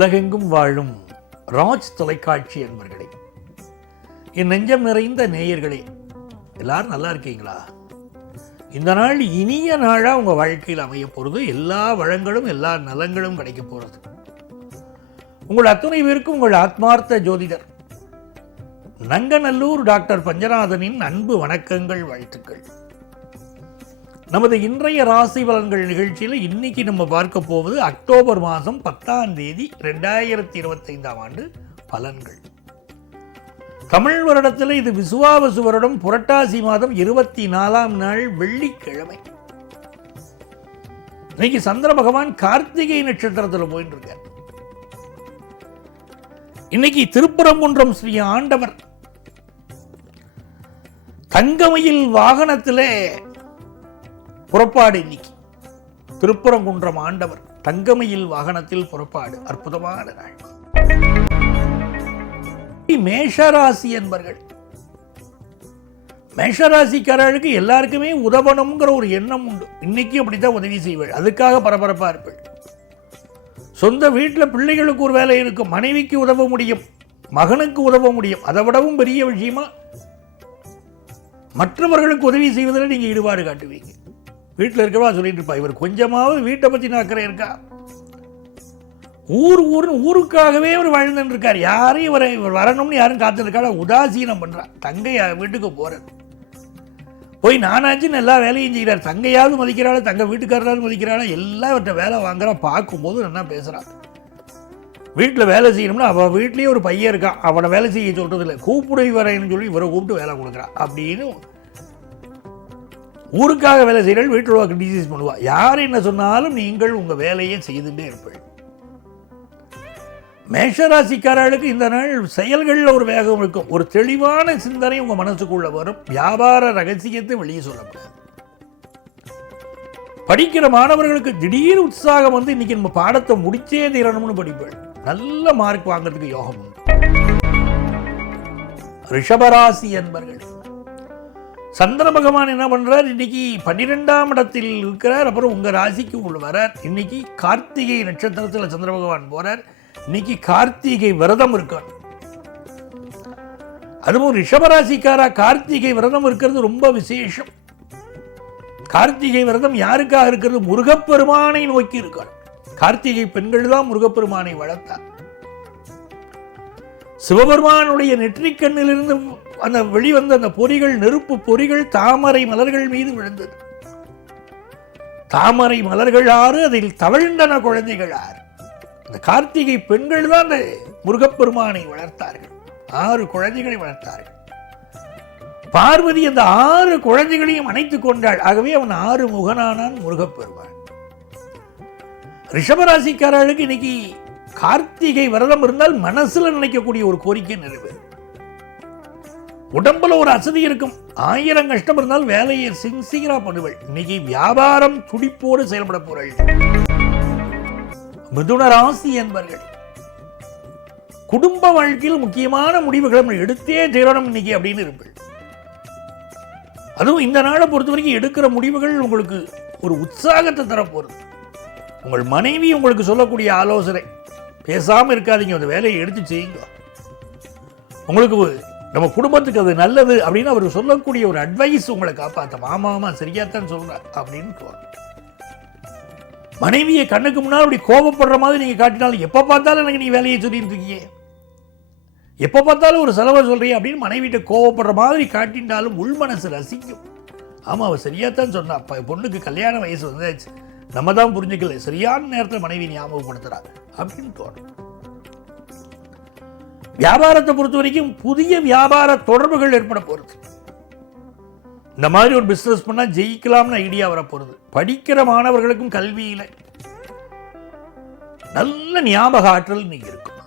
உலகெங்கும் வாழும் ராஜ் தொலைக்காட்சி அன்பர்களே, என் நெஞ்சம் நிறைந்த நேயர்களே, எல்லாரும் நல்லா இருக்கீங்களா? இந்த நாள் இனிய நாளாக உங்கள் வாழ்க்கையில் அமைய போகிறது. எல்லா வளங்களும் எல்லா நலங்களும் கிடைக்க போகிறது. உங்கள் அத்துணை பேருக்கும் உங்கள் ஆத்மார்த்த ஜோதிடர் நங்கநல்லூர் டாக்டர் பஞ்சநாதனின் அன்பு வணக்கங்கள், வாழ்த்துக்கள். நமது இன்றைய ராசி பலன்கள் நிகழ்ச்சியில் இன்னைக்கு நம்ம பார்க்க போவது அக்டோபர் மாதம் 10ஆம் தேதி 2025ஆம் ஆண்டு பலன்கள். தமிழ் வருடத்தில் இது விசுவாவசு வருடம் புரட்டாசி மாதம் 24ஆம் நாள் வெள்ளிக்கிழமை. இன்னைக்கு சந்திர பகவான் கார்த்திகை நட்சத்திரத்தில் போயிட்டு இருக்கார். இன்னைக்கு திருப்பரங்குன்றம் ஸ்ரீ ஆண்டவர் தங்கமயில் வாகனத்திலே புறப்பாடு. இன்னைக்கு திருப்பரங்குன்றம் ஆண்டவர் தங்கமயில் வாகனத்தில் புறப்பாடு. அற்புதமான நாள். மேஷராசி என்பர்கள், மேஷராசிக்காரர்களுக்கு எல்லாருக்குமே உதவணுங்கிற ஒரு எண்ணம் உண்டு. இன்னைக்கு அப்படித்தான் உதவி செய்வாள். அதுக்காக பரபரப்பா இருப்பாள். சொந்த வீட்டில் பிள்ளைகளுக்கு ஒரு வேலை இருக்கும், மனைவிக்கு உதவ முடியும், மகனுக்கு உதவ முடியும். அதை விடவும் பெரிய விஷயமா மற்றவர்களுக்கு உதவி செய்வதில் நீங்க ஈடுபாடு காட்டுவீங்க. வீட்டில் இருக்கவா சொல்லிட்டு இருப்பா, இவர் கொஞ்சமாவது வீட்டை பற்றி அக்கறை இருக்கா? ஊருக்காகவே அவர் வாழ்ந்துட்டு இருக்கார். யாரையும் இவர் வரணும்னு யாரும் காத்துருக்காளா? உதாசீனம் பண்றார். தங்கை வீட்டுக்கு போறார், போய் நானாச்சுன்னு எல்லா வேலையும் செய்கிறார். தங்கையாவது மதிக்கிறாள், தங்க வீட்டுக்காரராவது மதிக்கிறாள். எல்லாம் இவர்கிட்ட வேலை வாங்குறா. பார்க்கும்போது நல்லா பேசுறான். வீட்டில் வேலை செய்யணும்னா அவள் வீட்லேயே ஒரு பையன் இருக்கான், அவனை வேலை செய்ய சொல்றது இல்லை, கூப்பிடு வரேன்னு சொல்லி இவரை கூப்பிட்டு வேலை கொடுக்குறான். அப்படின்னு ஊருக்காக வேலை செய்கிறாள். வீட்டில் கிரிட்டிசைஸ் பண்ணுவா. யார் என்ன சொன்னாலும் நீங்கள் உங்கள் வேலையை செய்துட்டே இருப்பீர்கள். மேஷராசிக்காரர்களுக்கு இந்த நாள் செயல்களில் ஒரு வேகம் இருக்கும். ஒரு தெளிவான சிந்தனை உங்கள் மனசுக்குள்ள வரும். வியாபார ரகசியத்தை வெளியே சொல்லக்கூடாது. படிக்கிற மாணவர்களுக்கு திடீர் உற்சாகம் வந்து இன்னைக்கு நம்ம பாடத்தை முடிச்சே தீரணும்னு படிப்பேன். நல்ல மார்க் வாங்கிறதுக்கு யோகம் உண்டு. ரிஷபராசி என்பர்கள், சந்திர பகவான் என்ன பண்றார்? இன்னைக்கு 12ஆம் இடத்தில் இருக்கிறார். அப்புறம் உங்க ராசிக்கு உள்ள வரார். இன்னைக்கு கார்த்திகை நட்சத்திரத்தில் சந்திர பகவான் போறார். இன்னைக்கு கார்த்திகை விரதம் இருக்கார். அதுவும் ரிஷபராசிக்காரா கார்த்திகை விரதம் இருக்கிறது ரொம்ப விசேஷம். கார்த்திகை விரதம் யாருக்காக இருக்கிறது? முருகப்பெருமானை நோக்கி இருக்கார். கார்த்திகை பெண்கள் தான் முருகப்பெருமானை வளர்த்தார். சிவபெருமானுடைய நெற்றிக்கண்ணிலிருந்து அந்த வெளிவந்த அந்த பொறிகள், நெருப்பு பொறிகள் தாமரை மலர்கள் மீது விழுந்தது. தாமரை மலர்கள் ஆறு, அதில் தவழ்ந்தன குழந்தைகள் ஆறு. அந்த கார்த்திகை பெண்கள் தான் அந்த முருகப்பெருமானை வளர்த்தார்கள். 6 குழந்தைகளை வளர்த்தார்கள். பார்வதி அந்த 6 குழந்தைகளையும் அணைத்துக் கொண்டாள். ஆகவே அவன் 6 முகனானான் முருகப்பெருமான். ரிஷபராசிக்காரர்களுக்கு இன்னைக்கு கார்த்திகை விரதம் இருந்தால் மனசுல நினைக்கக்கூடிய ஒரு கோரிக்கை நிறைவேறும். உடம்புல ஒரு அசதி இருக்கும். 1000 கஷ்டம் இருந்தால் வேலையை சின்சியரா பண்ணுவள். இன்னைக்கு வியாபாரம் துடிப்போடு செயல்பட போறாள். மிதுன ராசி என்பர்கள், குடும்ப வாழ்க்கையில் முக்கியமான முடிவுகளை எடுத்தே தீரணும் இன்னைக்கு அப்படின்னு இருப்பீள். அதுவும் இந்த நாளை பொறுத்த வரைக்கும் எடுக்கிற முடிவுகள் உங்களுக்கு ஒரு உற்சாகத்தை தரப்போறது. உங்கள் மனைவி உங்களுக்கு சொல்லக்கூடிய ஆலோசனை, பேசாம இருக்காதீங்க, அந்த வேலையை எடுத்து செய்யுங்க, உங்களுக்கு நம்ம குடும்பத்துக்கு அது நல்லது அப்படின்னு அவர் சொல்லக்கூடிய ஒரு அட்வைஸ் உங்களை காப்பாற்றும். ஆமா சரியாத்தான் சொல்ற அப்படின்னு தோணும். மனைவியை கண்ணுக்கு முன்னால் அப்படி கோபப்படுற மாதிரி நீங்க காட்டினாலும், எப்ப பார்த்தாலும் எனக்கு நீ வேலையை சொல்லிட்டு இருக்கீங்க, எப்ப பார்த்தாலும் ஒரு செலவை சொல்றீங்க அப்படின்னு மனைவிட்ட கோபப்படுற மாதிரி காட்டினாலும் உள் மனசு ரசிக்கும். ஆமா, அவர் சரியாத்தான் சொன்னா, பொண்ணுக்கு கல்யாண வயசு வந்தாச்சு, நம்ம தான் புரிஞ்சுக்கல, சரியான நேரத்தில் மனைவி ஞாபகப்படுத்துறார் அப்படின்னு தோணும். வியாபாரத்தை பொறுத்த வரைக்கும் புதிய வியாபார தொடர்புகள் ஏற்பட போறது. இந்த மாதிரி ஒரு பிசினஸ் பண்ணா ஜெயிக்கலாம்னு ஐடியா வர போறது. படிக்கிற மாணவர்களுக்கும் கல்வியில நல்ல ஞாபக ஆற்றல் நீங்க இருக்கும்.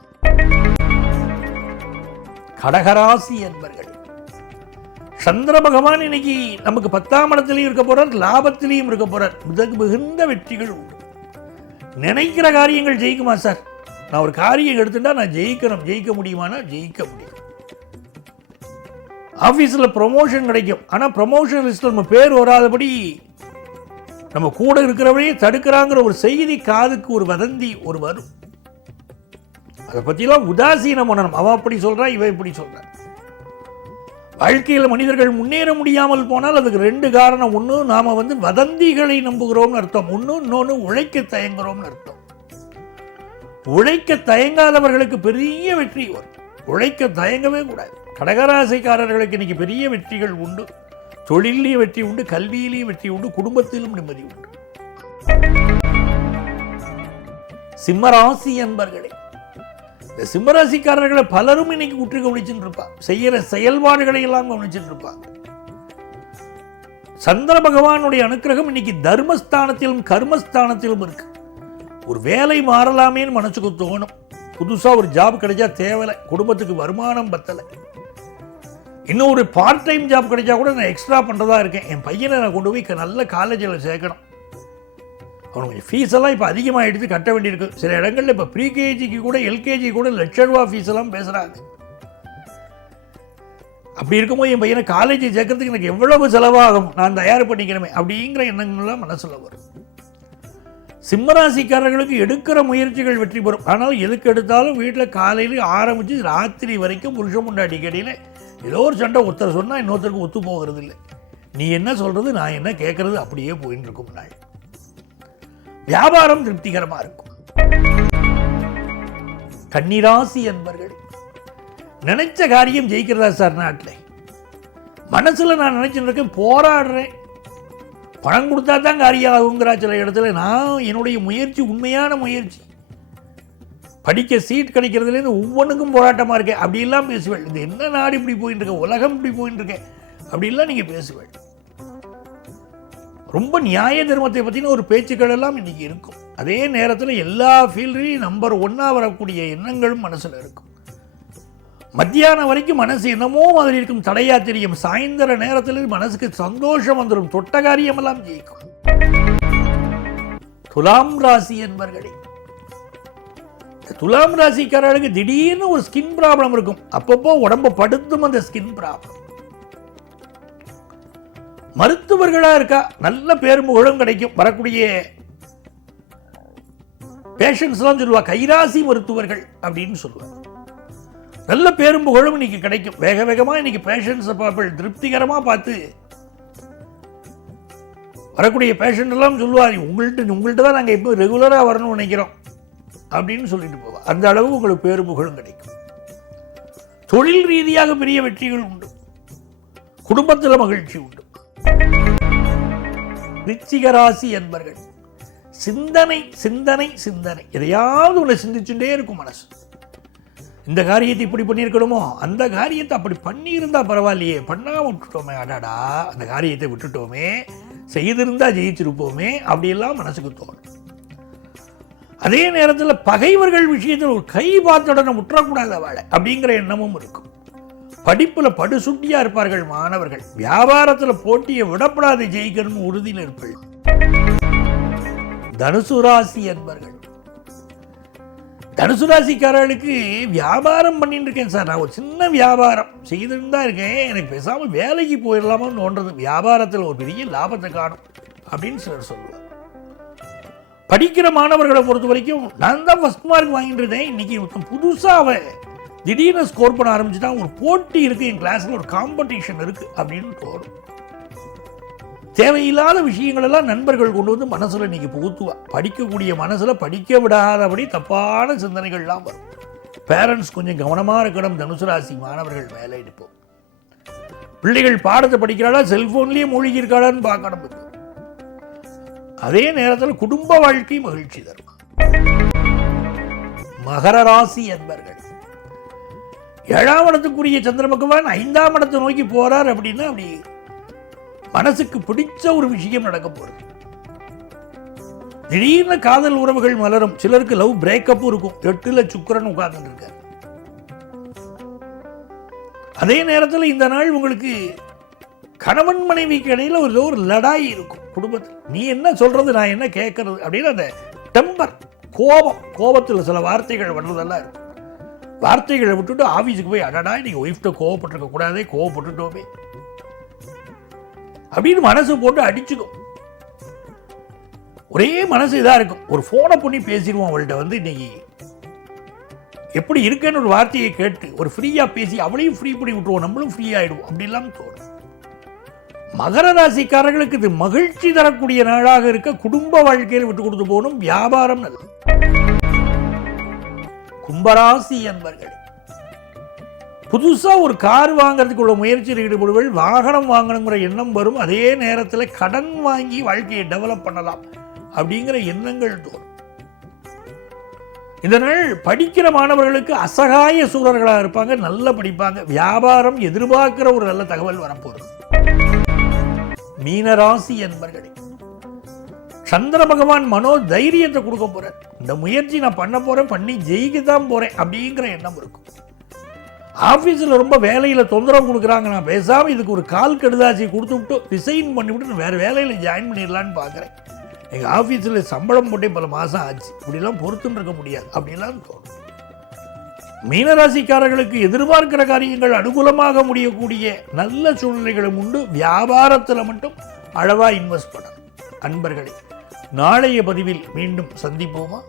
கடகராசி என்பர்கள், சந்திர பகவான் இன்னைக்கு நமக்கு 10ஆம் இடத்திலையும் இருக்க போறார், லாபத்திலையும் இருக்க போறார். மிகுந்த வெற்றிகள் உண்டு. நினைக்கிற காரியங்கள் ஜெயிக்குமா சார்? நான் ஒரு காரியம் எடுத்துட்டா நான் ஜெயிக்கணும், ஜெயிக்க முடியுமானா ஜெயிக்க முடியும். ஆஃபீஸில் ப்ரொமோஷன் கிடைக்கும். ஆனால் ப்ரொமோஷன் லிஸ்ட்டில் நம்ம பேர் வராதபடி நம்ம கூட இருக்கிறவரையே தடுக்கிறாங்கிற ஒரு செய்தி காதுக்கு ஒரு வதந்தி ஒரு வரும். அதை பற்றிலாம் உதாசீனம் பண்ணணும். அவன் அப்படி சொல்கிறான், இவன் இப்படி சொல்கிறான். வாழ்க்கையில் மனிதர்கள் முன்னேற முடியாமல் போனால் அதுக்கு 2 காரணம். ஒன்று, நாம் வதந்திகளை நம்புகிறோம்னு அர்த்தம். இன்னொன்று உழைக்க தயங்குகிறோம்னு அர்த்தம். உழைக்க தயங்காதவர்களுக்கு பெரிய வெற்றி வரும். உழைக்க தயங்கவே கூடாது. கடகராசிக்காரர்களுக்கு இன்னைக்கு பெரிய வெற்றிகள் உண்டு. தொழிலையும் வெற்றி உண்டு, கல்வியிலையும் வெற்றி உண்டு, குடும்பத்திலும் நிம்மதி உண்டு. சிம்மராசி என்பர்களே, இந்த சிம்மராசிக்காரர்களை பலரும் இன்னைக்கு உற்று கவனிச்சுட்டு இருப்பாங்க. செய்யற செயல்பாடுகளை எல்லாம் கவனிச்சுட்டு இருப்பாங்க. சந்திர பகவானுடைய அனுக்கிரகம் இன்னைக்கு தர்மஸ்தானத்திலும் கர்மஸ்தானத்திலும் இருக்கு. ஒரு வேலை மாறலாமேன்னு மனசுக்கு தோணும். புதுசா ஒரு ஜாப் கிடைச்சா தேவையில்லை, குடும்பத்துக்கு வருமானம் பத்தலை. இன்னும் ஒரு பார்ட் டைம் ஜாப் கிடைச்சா கூட நான் எக்ஸ்ட்ரா பண்ணுறதா இருக்கேன். என் பையனை நான் கொண்டு போய் நல்ல காலேஜில் சேர்க்கணும். அவனுக்கு ஃபீஸ் எல்லாம் இப்போ அதிகமாக எடுத்து கட்ட வேண்டியிருக்கு. சில இடங்களில் இப்போ ப்ரீகேஜிக்கு கூட எல்கேஜி கூட ₹1,00,000 ஃபீஸ் எல்லாம் பேசுகிறாங்க. அப்படி இருக்கும்போது என் பையனை காலேஜ் சேர்க்கறதுக்கு எனக்கு எவ்வளவு செலவாகும், நான் தயார் பண்ணிக்கிறேன் அப்படிங்கிற எண்ணங்கள்லாம் மனசில் வரும். சிம்மராசிக்காரர்களுக்கு எடுக்கிற முயற்சிகள் வெற்றி பெறும். ஆனால் எதுக்கு எடுத்தாலும் வீட்டில் காலையில் ஆரம்பித்து ராத்திரி வரைக்கும் புருஷன் முன்னாடி அடிக்கடியில் ஏதோ ஒரு சண்டை. ஒருத்தர் சொன்னால் இன்னொருத்தருக்கு ஒத்து போகிறது இல்லை. நீ என்ன சொல்கிறது, நான் என்ன கேட்கறது, அப்படியே போயின்னு இருக்கும் நாள். வியாபாரம் திருப்திகரமாக இருக்கும். கன்னிராசி என்பர்கள், நினைச்ச காரியம் ஜெயிக்கிறதா சார் நாட்டில்? மனசில் நான் நினைச்சுட்டு இருக்கேன், போராடுறேன், பணம் கொடுத்தா தான் காரியம் ஆகுங்கிறா. சில இடத்துல நான் என்னுடைய முயற்சி உண்மையான முயற்சி, படிக்க சீட் கிடைக்கிறதுலேருந்து ஒவ்வொன்றுக்கும் போராட்டமாக இருக்கேன் அப்படிலாம் பேசுவேன். இது என்ன நாடு இப்படி போயிட்டு இருக்கேன், உலகம் இப்படி போயிட்டு இருக்கேன் அப்படிலாம் நீங்கள் பேசுவேன். ரொம்ப நியாய தர்மத்தை பற்றின ஒரு பேச்சுக்கள் எல்லாம் இன்னைக்கு இருக்கும். அதே நேரத்தில் எல்லா ஃபீல்ட்லையும் நம்பர் 1 வரக்கூடிய எண்ணங்களும் மனசில் இருக்கும். மத்தியானம் வரைக்கும் மனசு என்னமோ மாதிரி இருக்கும், தடையா தெரியும். சாயந்தர நேரத்தில் மனசுக்கு சந்தோஷம் வந்துடும், தொட்ட காரியமெல்லாம் ஜெயிக்கும். துலாம் ராசி என்பர்களே, துலாம் ராசிக்காரர்களுக்கு திடீர்னு ஒரு ஸ்கின் ப்ராப்ளம் இருக்கும். அப்பப்போ உடம்ப படுத்தும் அந்த ஸ்கின் ப்ராப்ளம். மருத்துவர்களா இருக்கா, நல்ல பேரும் புகழும் கிடைக்கும். வரக்கூடிய பேஷண்ட்ஸ் எல்லாம் சொல்லுவா கைராசி மருத்துவர்கள் அப்படின்னு சொல்லுவாங்க. நல்ல பேரும் புகழும் இன்னைக்கு கிடைக்கும். வேக வேகமா இன்னைக்கு பேஷண்ட்ஸை பார்ப்பேன், திருப்திகரமா பார்த்து வரக்கூடிய பேஷண்ட் எல்லாம் சொல்லுவாங்க, உங்கள்கிட்ட தான் நாங்கள் எப்போ ரெகுலராக வரணும்னு நினைக்கிறோம் அப்படின்னு சொல்லிட்டு போவாங்க. அந்த அளவு உங்களுக்கு பேரும் புகழும் கிடைக்கும். தொழில் ரீதியாக பெரிய வெற்றிகள் உண்டு. குடும்பத்தில் மகிழ்ச்சி உண்டு. விருச்சிக ராசி என்பர்கள், சிந்தனை சிந்தனை சிந்தனை, எதையாவது ஒன்று சிந்திச்சுட்டே இருக்கும் மனசு. இந்த காரியத்தை இப்படி பண்ணியிருக்கணுமோ, அந்த காரியத்தை அப்படி பண்ணியிருந்தா பரவாயில்லையே, பண்ணாம விட்டுட்டோமே, அடாடா அந்த காரியத்தை விட்டுட்டோமே, செய்திருந்தா ஜெயிச்சிருப்போமே அப்படியெல்லாம் மனசுக்கு தோணும். அதே நேரத்தில் பகைவர்கள் விஷயத்தில் ஒரு கை பார்த்துடனே விட்டுறக்கூடாது அவளை அப்படிங்கிற எண்ணமும் இருக்கும். படிப்பில் படுசுட்டியா இருப்பார்கள் மாணவர்கள். வியாபாரத்தில் போட்டியை விடப்படாது, ஜெயிக்கணும்னு உறுதியில் இருப்பார்கள். தனுசு ராசி என்பர்கள், தனுசு ராசிக்காரர்களுக்கு வியாபாரம் பண்ணிட்டு இருக்கேன் சார், நான் ஒரு சின்ன வியாபாரம் செய்துட்டு தான் இருக்கேன், எனக்கு பேசாமல் வேலைக்கு போயிடலாமான்னு தோன்றது, வியாபாரத்தில் ஒரு பெரிய லாபத்தை காணும் அப்படின்னு சிலர் சொல்லுவார். படிக்கிற மாணவர்களை பொறுத்த வரைக்கும் நான் தான் ஃபர்ஸ்ட் மார்க் வாங்கிட்டு இருந்தேன், இன்னைக்கு புதுசாக திடீர்னு ஸ்கோர் பண்ண ஆரம்பிச்சுட்டா, ஒரு போட்டி இருக்குது, என் கிளாஸில் ஒரு காம்படிஷன் இருக்குது அப்படின்னு தோணும். தேவையில்லாத விஷயங்கள் எல்லாம் நண்பர்கள் கொண்டு வந்து மனசில் இன்னைக்கு புகுத்துவா. படிக்கக்கூடிய மனசில் படிக்க விடாதபடி தப்பான சிந்தனைகள்லாம் வரும். பேரண்ட்ஸ் கொஞ்சம் கவனமாக இருக்கணும். தனுசு ராசி மாணவர்கள் மேலே எடுப்போம். பிள்ளைகள் பாடத்தை படிக்கிறாளா, செல்போன்லேயே மூழ்கி இருக்காளான்னு பார்க்கணும். அதே நேரத்தில் குடும்ப வாழ்க்கை மகிழ்ச்சி தரும். மகர ராசி என்பர்கள், 7ஆம் இடத்துக்குரிய சந்திர பகவான் 5ஆம் இடத்தை நோக்கி போறார் அப்படின்னா அப்படி மனசுக்கு பிடிச்ச ஒரு விஷயம் நடக்க போறது. திடீர்னு காதல் உறவுகள் மலரும். சிலருக்கு லவ் பிரேக்கப்பும் இருக்கும். 8ல் சுக்கிரன் உட்கார்ந்து இருக்கார். அதே நேரத்தில் இந்த நாள் உங்களுக்கு கணவன் மனைவிக்கு இடையில ஒரு லடாய் இருக்கும் குடும்பத்தில். நீ என்ன சொல்றது, நான் என்ன கேட்கறது அப்படின்னு அந்த டெம்பர், கோபத்தில் சில வார்த்தைகள் வர்றதெல்லாம் இருக்கும். வார்த்தைகளை விட்டுட்டு ஆஃபீஸுக்கு போய் அடடா நீங்க ஒய்ஃப்ட்ட கோவப்பட்டிருக்க கூடாதே, கோவப்பட்டுட்டோமே அப்படின்னு மனசு போட்டு அடிச்சுக்கும். ஒரே மனசு இதாக இருக்கும். ஒரு ஃபோனை பண்ணி பேசிடுவோம் அவள்கிட்ட, இன்னைக்கு எப்படி இருக்கேன்னு ஒரு வார்த்தையை கேட்டு ஒரு ஃப்ரீயாக பேசி அவளையும் ஃப்ரீ பண்ணி விட்டுருவோம், நம்மளும் ஃப்ரீ ஆகிடுவோம் அப்படிலாம் தோணும். மகர ராசிக்காரர்களுக்கு இது மகிழ்ச்சி தரக்கூடிய நாளாக இருக்க குடும்ப வாழ்க்கையில் விட்டு கொடுத்து போகணும், வியாபாரம் நல்லது. கும்பராசி என்பர்கள் புதுசாக ஒரு கார் வாங்கிறதுக்குள்ள முயற்சியில் ஈடுபடுவர்கள், வாகனம் வாங்கணுங்கிற எண்ணம் வரும். அதே நேரத்தில் கடன் வாங்கி வாழ்க்கையை டெவலப் பண்ணலாம் அப்படிங்கிற எண்ணங்கள் தோணும். இந்த நாள் படிக்கிற மாணவர்களுக்கு அசகாய சூழர்களாக இருப்பாங்க, நல்லா படிப்பாங்க. வியாபாரம் எதிர்பார்க்கிற ஒரு நல்ல தகவல் வரப்போகிறது. மீனராசி என்பர்களே, சந்திர பகவான் மனோ தைரியத்தை கொடுக்க போறார். இந்த முயற்சி நான் பண்ண போறேன், பண்ணி ஜெயிக்கத்தான் போறேன் அப்படிங்கிற எண்ணம் இருக்கும். ஆஃபீஸில் ரொம்ப வேலையில் தொந்தரவு கொடுக்குறாங்க, நான் பேசாமல் இதுக்கு ஒரு கால் கடுதாசி கொடுத்து விட்டு ரிசைன் பண்ணிவிட்டு நான் வேறு வேலையில் ஜாயின் பண்ணிடலான்னு பார்க்குறேன். எங்கள் ஆஃபீஸில் சம்பளம் போட்டே பல மாதம் ஆச்சு, இப்படிலாம் பொறுத்துன்னு இருக்க முடியாது அப்படிலாம் தோணும். மீனராசிக்காரர்களுக்கு எதிர்பார்க்கிற காரியங்கள் அனுகூலமாக முடியக்கூடிய நல்ல சூழ்நிலைகளும் உண்டு. வியாபாரத்தில் மட்டும் அளவாக இன்வெஸ்ட் பண்ணணும். அன்பர்களே, நாளைய பதிவில் மீண்டும் சந்திப்போமா?